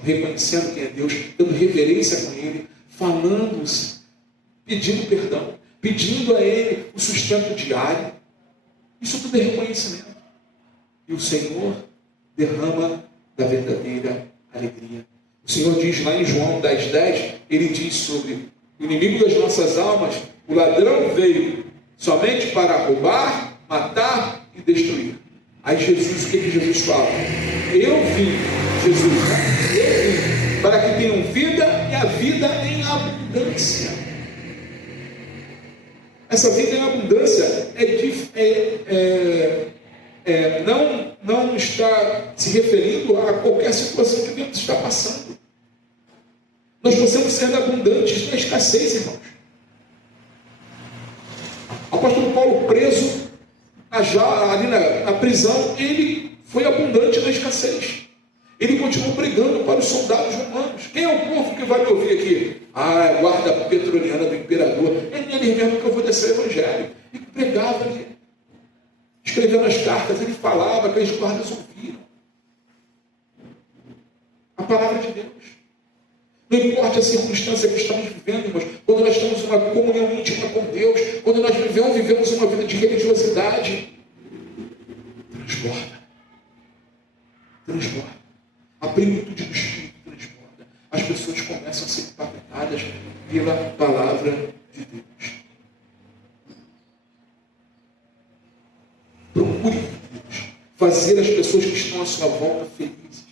Reconhecendo quem é Deus, dando reverência com Ele, falando-se, pedindo perdão, pedindo a Ele o sustento diário. Isso tudo é reconhecimento. E o Senhor derrama da verdadeira alegria. O Senhor diz lá em João 10:10, Ele diz sobre o inimigo das nossas almas: o ladrão veio somente para roubar, matar e destruir. Aí Jesus, o que Jesus fala? Eu vim para que tenham vida e a vida em abundância. Essa vida em abundância não está se referindo a qualquer situação que devemos estar passando. Nós podemos ser abundantes na escassez, irmãos. O apóstolo Paulo, preso ali na prisão, ele foi abundante na escassez. Ele continuou pregando para os soldados romanos. Quem é o povo que vai me ouvir aqui? Ah, é a guarda petroniana do imperador. É nele mesmo que eu vou descer o evangelho. Ele pregava ali, escrevendo as cartas, ele falava, aqueles guardas ouviram a palavra de Deus. Não importa a circunstância que estamos vivendo, irmãos, quando nós temos uma comunhão íntima com Deus, quando nós vivemos uma vida de religiosidade, transborda. A plenitude do Espírito transborda. As pessoas começam a ser impactadas pela palavra de Deus. Procure, Deus, fazer as pessoas que estão à sua volta felizes.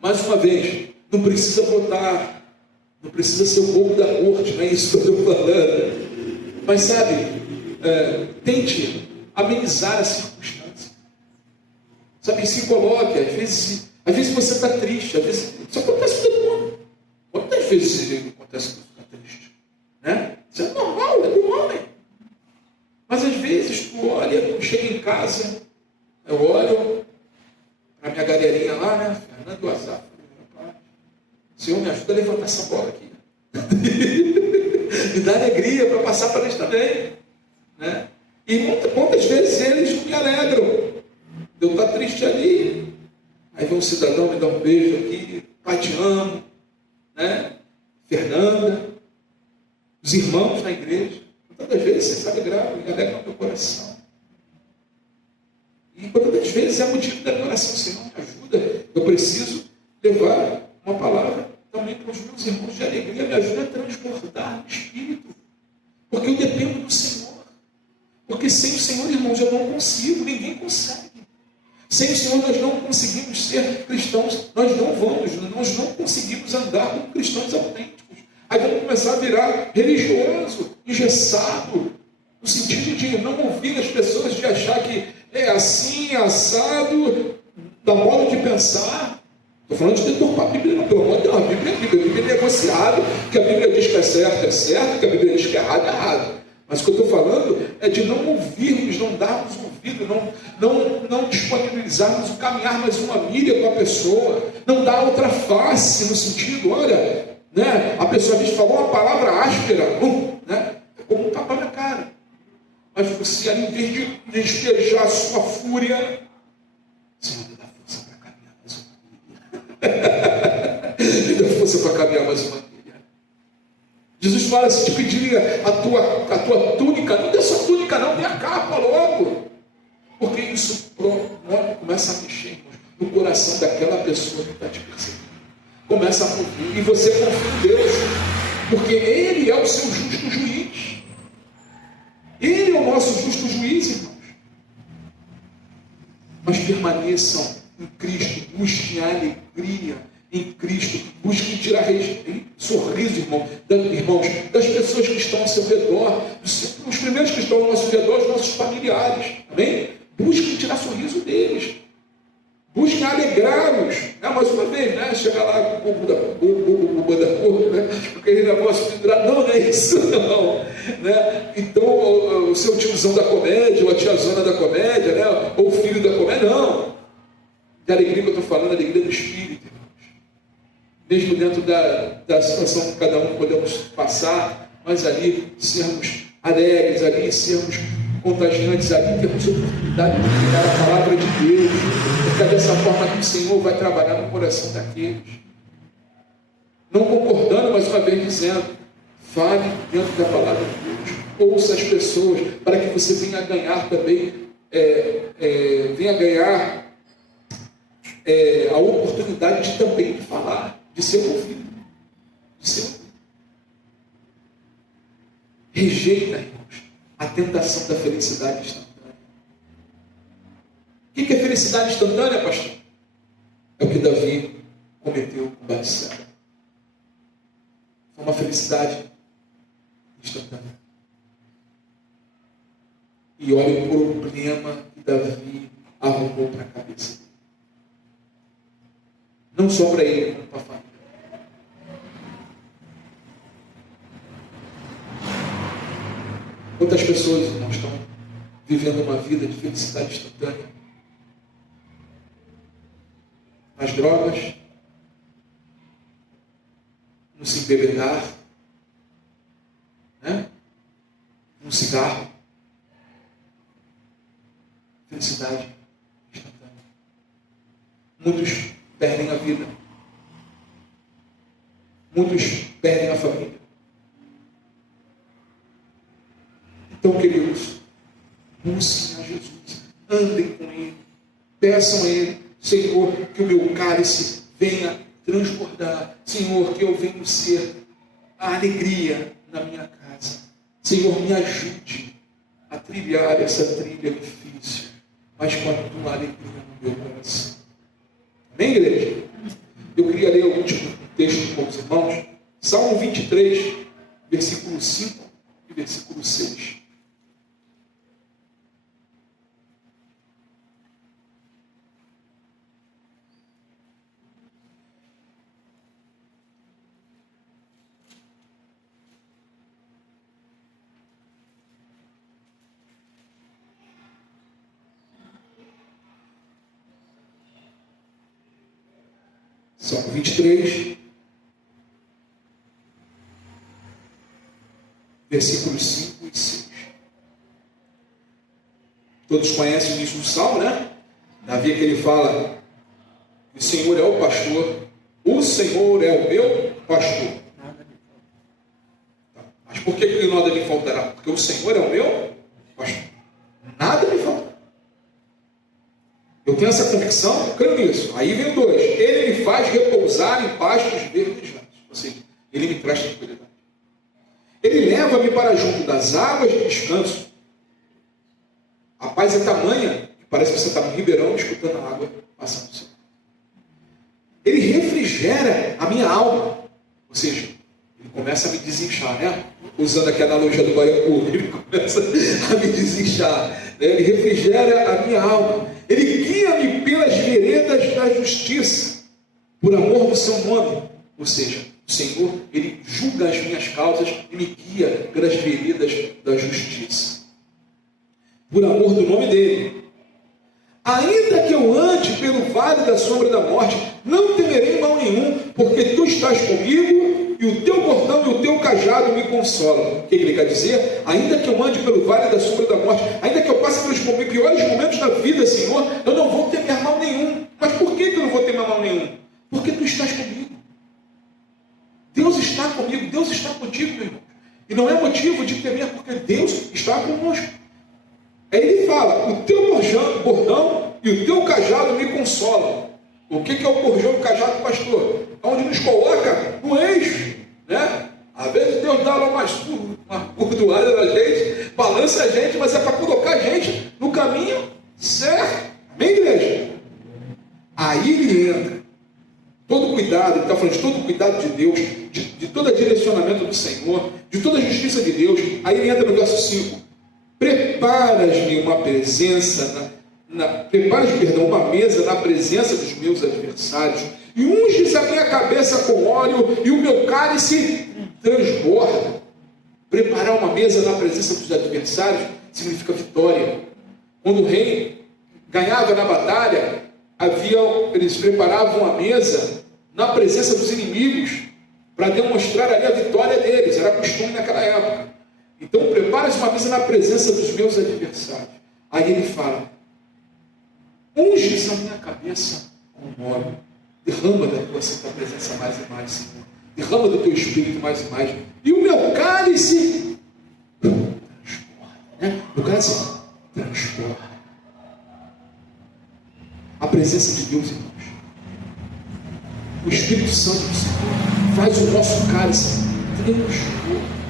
Mais uma vez, não precisa não precisa ser o bobo da corte, não é isso que eu estou falando. Mas sabe, tente amenizar a circunstância. Sabe, se coloque, às vezes você está triste, às vezes isso acontece com todo mundo. Quantas vezes acontece que você fica triste? Né? Isso é normal, é do homem. Mas às vezes tu chega em casa, eu olho para minha galerinha lá, né? Fernando e o Azar. Senhor, me ajuda a levantar essa bola aqui. Me dá alegria para passar para eles também. Né? E quantas vezes eles não me alegram. Eu estou triste ali. Aí vem um cidadão me dar um beijo aqui. Pai, te amo. Né? Fernanda. Os irmãos na igreja. Quantas vezes você sabe grave, me alegra no meu coração. E quantas vezes é motivo da minha oração. Senhor, me ajuda. Eu preciso levar uma palavra também para os meus irmãos de alegria, me ajuda a transbordar no Espírito, porque eu dependo do Senhor, porque sem o Senhor, irmãos, eu não consigo, ninguém consegue. Sem o Senhor nós não conseguimos ser cristãos, nós não conseguimos andar como cristãos autênticos. Aí vamos começar a virar religioso, engessado, no sentido de não ouvir as pessoas, de achar que é assim, assado, da modo de pensar. Estou falando de deturpar a Bíblia, não, pelo amor de Deus, a Bíblia é negociado, que a Bíblia diz que é certo, que a Bíblia diz que é errado. Mas o que eu estou falando é de não ouvirmos, não darmos ouvido, não disponibilizarmos o caminhar mais uma milha com a pessoa, não dar outra face, no sentido, olha, né, a pessoa diz, falou uma palavra áspera, né, é como um tapa na cara. Mas você, ali, em vez de despejar a sua fúria, Senhor, me dá força para caminhar mais uma milha. Me dá força para caminhar mais uma milha. Jesus fala, se te pedir a tua túnica, não dê sua túnica não, dê a capa logo. Porque isso começa a mexer, irmãos, no coração daquela pessoa que está te perseguindo. Começa a confiar, e você confia em Deus, porque Ele é o seu justo juiz. Ele é o nosso justo juiz, irmãos. Mas permaneçam em Cristo, busquem a alegria em Cristo, busquem tirar sorriso, irmãos, das pessoas que estão ao seu redor, os primeiros que estão ao nosso redor, os nossos familiares, amém? Busquem tirar sorriso deles, busquem alegrá-los, mais uma vez, chegar lá com o bobo da cor, aquele negócio pendurado, não é isso, não, então o seu tiozão da comédia, ou a tiazona da comédia, ou o filho da comédia, não, de alegria que eu estou falando, alegria do Espírito, irmãos, mesmo dentro da situação que cada um podemos passar, mas ali sermos alegres, ali sermos contagiantes, ali temos a oportunidade de pregar a palavra de Deus, porque é dessa forma que o Senhor vai trabalhar no coração daqueles. Não concordando, mais uma vez dizendo, fale dentro da palavra de Deus, ouça as pessoas, para que você venha a ganhar também, venha a ganhar a oportunidade de também falar, de ser ouvido, Rejeita, irmãos, a tentação da felicidade instantânea. O que é felicidade instantânea, pastor? É o que Davi cometeu com Batseba. Foi uma felicidade instantânea. E olha o problema que Davi arrumou para a cabeça dele. Não só para ele, como para a família. Quantas pessoas, irmãos, estão vivendo uma vida de felicidade instantânea? Nas drogas, no se embebedar, no cigarro. Felicidade instantânea. Muitos perdem a vida. Muitos perdem a família. Então, queridos, busquem a Jesus, andem com Ele, peçam a Ele, Senhor, que o meu cálice venha transbordar, Senhor, que eu venha ser a alegria na minha casa. Senhor, me ajude a trilhar essa trilha difícil, mas com a tua alegria no meu coração. Amém, igreja? Eu queria ler o último texto com os irmãos, Salmo 23, versículo 5 e versículo 6. Salmo 23, versículos 5 e 6. Todos conhecem o início do Salmo, né? Davi que ele fala, o Senhor é o pastor, o Senhor é o meu pastor. Mas por que nada me faltará? Porque o Senhor é o meu pastor. Nada me faltará. Eu tenho essa convicção, eu creio nisso. Aí vem 2. Ele me faz repousar em pastos verdejantes. Ou seja, ele me traz tranquilidade. Ele leva-me para junto das águas de descanso. A paz é tamanha que parece que você está no Ribeirão escutando a água passando por cima. Ele refrigera a minha alma. Ou seja, ele começa a me desinchar, né? Usando aqui a analogia do baiacu, ele começa a me desinchar. Ele refrigera a minha alma. Ele guia-me pelas veredas da justiça, por amor do seu nome. Ou seja, o Senhor, Ele julga as minhas causas e me guia pelas veredas da justiça. Por amor do nome dEle. Ainda que eu ande pelo vale da sombra da morte, não temerei mal nenhum, porque Tu estás comigo, e o Teu bordão e o Teu cajado me consola. O que ele quer dizer? Ainda que eu ande pelo vale da sombra da morte, ainda que eu passe pelos piores momentos da vida, Senhor, eu não vou temer mal nenhum. Mas por que eu não vou temer mal nenhum? Porque tu estás comigo. Deus está comigo, Deus está contigo, meu irmão. E não é motivo de temer, porque Deus está conosco. Aí ele fala, o teu bordão e o teu cajado me consolam. O que é o bordão e o cajado, pastor? Onde nos coloca no eixo, né? Às vezes Deus dá uma burdoada na gente, balança a gente, mas é para colocar a gente no caminho certo. Amém, igreja? Aí ele entra. Todo cuidado, ele está falando de todo cuidado de Deus, de todo direcionamento do Senhor, de toda a justiça de Deus. Aí ele entra no verso 5. Preparas-me uma presença, uma mesa na presença dos meus adversários, e unges a minha cabeça com óleo, e o meu cálice transborda. Preparar uma mesa na presença dos adversários significa vitória. Quando o rei ganhava na batalha, eles preparavam a mesa na presença dos inimigos, para demonstrar ali a vitória deles. Era costume naquela época. Então, prepara-se uma mesa na presença dos meus adversários. Aí ele fala, unges a minha cabeça com óleo, derrama da tua santa presença mais e mais, Senhor. Derrama do teu Espírito mais e mais. E o meu cálice transborda, né? O cálice transborda. A presença de Deus, irmãos. O Espírito Santo do Senhor faz o nosso cálice transbordar.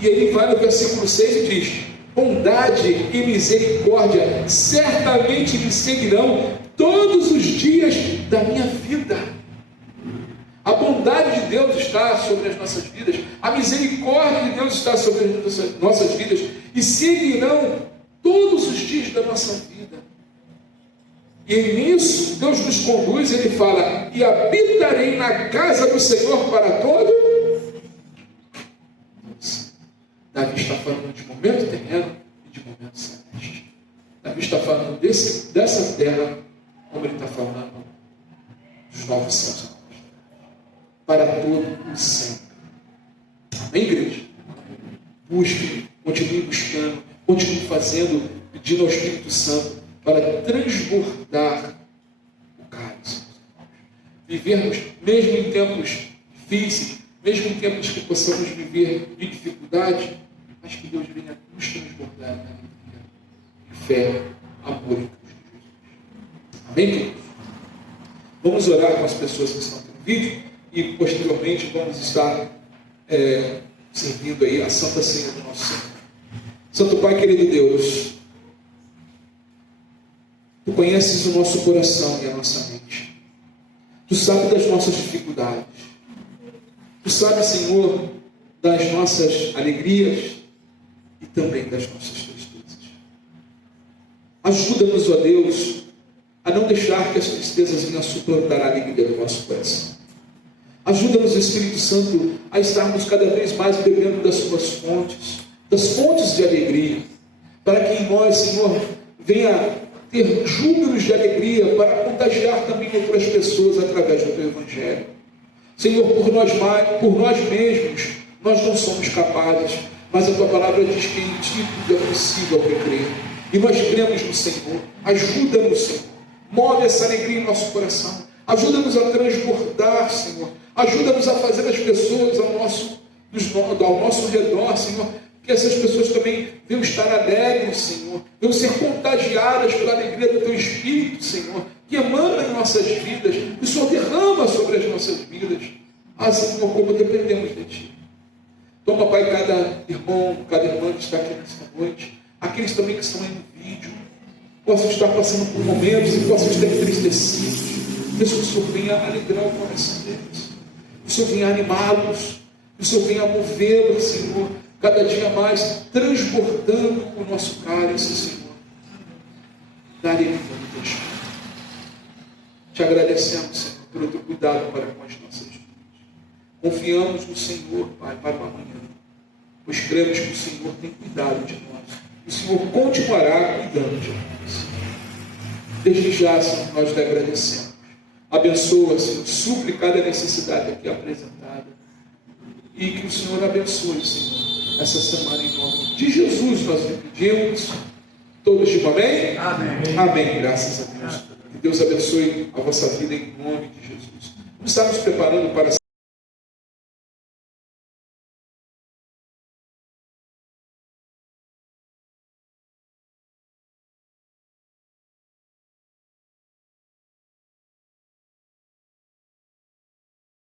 E ele vai no versículo 6 e diz, bondade e misericórdia certamente me seguirão todos os dias da minha vida. A bondade de Deus está sobre as nossas vidas, a misericórdia de Deus está sobre as nossas vidas, e seguirão todos os dias da nossa vida. E nisso Deus nos conduz, ele fala, e habitarei na casa do Senhor para todo. Davi está falando de momento terreno e de momento celeste. Davi está falando dessa terra, como ele está falando dos novos céus para todo o sempre. Amém, igreja? Busque, continue buscando, continue fazendo, pedindo ao Espírito Santo para transbordar o cálice. Vivermos, mesmo em tempos difíceis, mesmo em tempos que possamos viver de dificuldade, mas que Deus venha nos transbordar na alegria, em fé, amor em Cristo Jesus. Amém, queridos? Vamos orar com as pessoas que estão no vídeo e posteriormente vamos estar servindo aí a Santa Ceia do nosso Senhor. Santo Pai, querido Deus, Tu conheces o nosso coração e a nossa mente. Tu sabes das nossas dificuldades. Tu sabes, Senhor, das nossas alegrias e também das nossas tristezas. Ajuda-nos, ó Deus, a não deixar que as tristezas venham a suplantar a alegria do nosso coração. Ajuda-nos, Espírito Santo, a estarmos cada vez mais bebendo das Suas fontes, das fontes de alegria, para que em nós, Senhor, venha ter júbilos de alegria para contagiar também outras pessoas através do Teu Evangelho. Senhor, por nós mesmos, nós não somos capazes, mas a Tua palavra diz que em Ti tudo é possível ao crer. E nós cremos no Senhor. Ajuda-nos, Senhor. Move essa alegria em nosso coração. Ajuda-nos a transbordar, Senhor. Ajuda-nos a fazer as pessoas ao nosso redor, Senhor, que essas pessoas também venham estar alegres, Senhor, venham ser contagiadas pela alegria do Teu Espírito, Senhor, que emana em nossas vidas, que o Senhor derrama sobre as nossas vidas. Senhor, como dependemos de Ti. Toma, Pai, cada irmão, cada irmã que está aqui nessa noite, aqueles também que estão aí no vídeo, possam estar passando por momentos e possam estar entristecidos. Deus, que o Senhor venha alegrar o coração deles. Que o Senhor venha animá-los. Que o Senhor venha movê-los, Senhor, cada dia mais, transbordando o nosso cálice, Senhor. Da alegria do Teu Espírito. Te agradecemos, Senhor, pelo Teu cuidado para com as nossas vidas. Confiamos no Senhor, Pai, para o amanhã. Pois cremos que o Senhor tem cuidado de nós. O Senhor continuará cuidando de nós. Desde já, Senhor, nós te agradecemos. Abençoa, Senhor, supre cada necessidade aqui apresentada. E que o Senhor abençoe, Senhor, essa semana em nome de Jesus. Nós lhe pedimos. Todos digam amém? Amém. Amém. Graças a Deus. Que Deus abençoe a vossa vida em nome de Jesus. Vamos estar nos preparando para